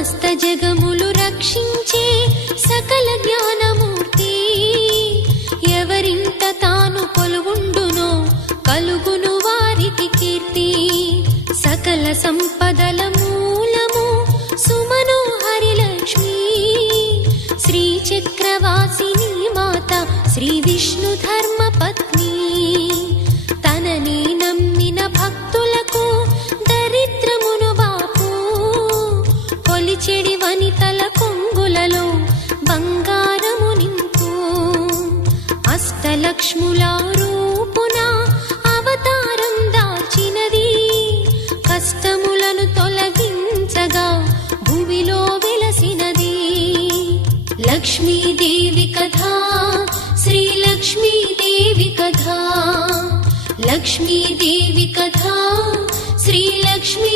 సమస్త జగములు రక్షించే సకల జ్ఞానమూర్తి ఎవరింట తాను కొలువుండునో కలుగును వారికి కీర్తి సకల సంపదల మూలము సుమనోహరి లక్ష్మి శ్రీ చక్రవాసిని మాత శ్రీ విష్ణు ధర్మ పత్ని తనని నమ్మిన భక్తులకు దరిద్రమును బాపు కొలిచెడి వనితల కొంగులలో బంగారము నింపు అష్టలక్ష్ముల రూపున అవతారం దాల్చినది కష్టములను తొలగించగా భూమిలో వెలసినది లక్ష్మీదేవి కథా శ్రీ లక్ష్మీదేవి కథా లక్ష్మీదేవి కథా శ్రీ లక్ష్మీ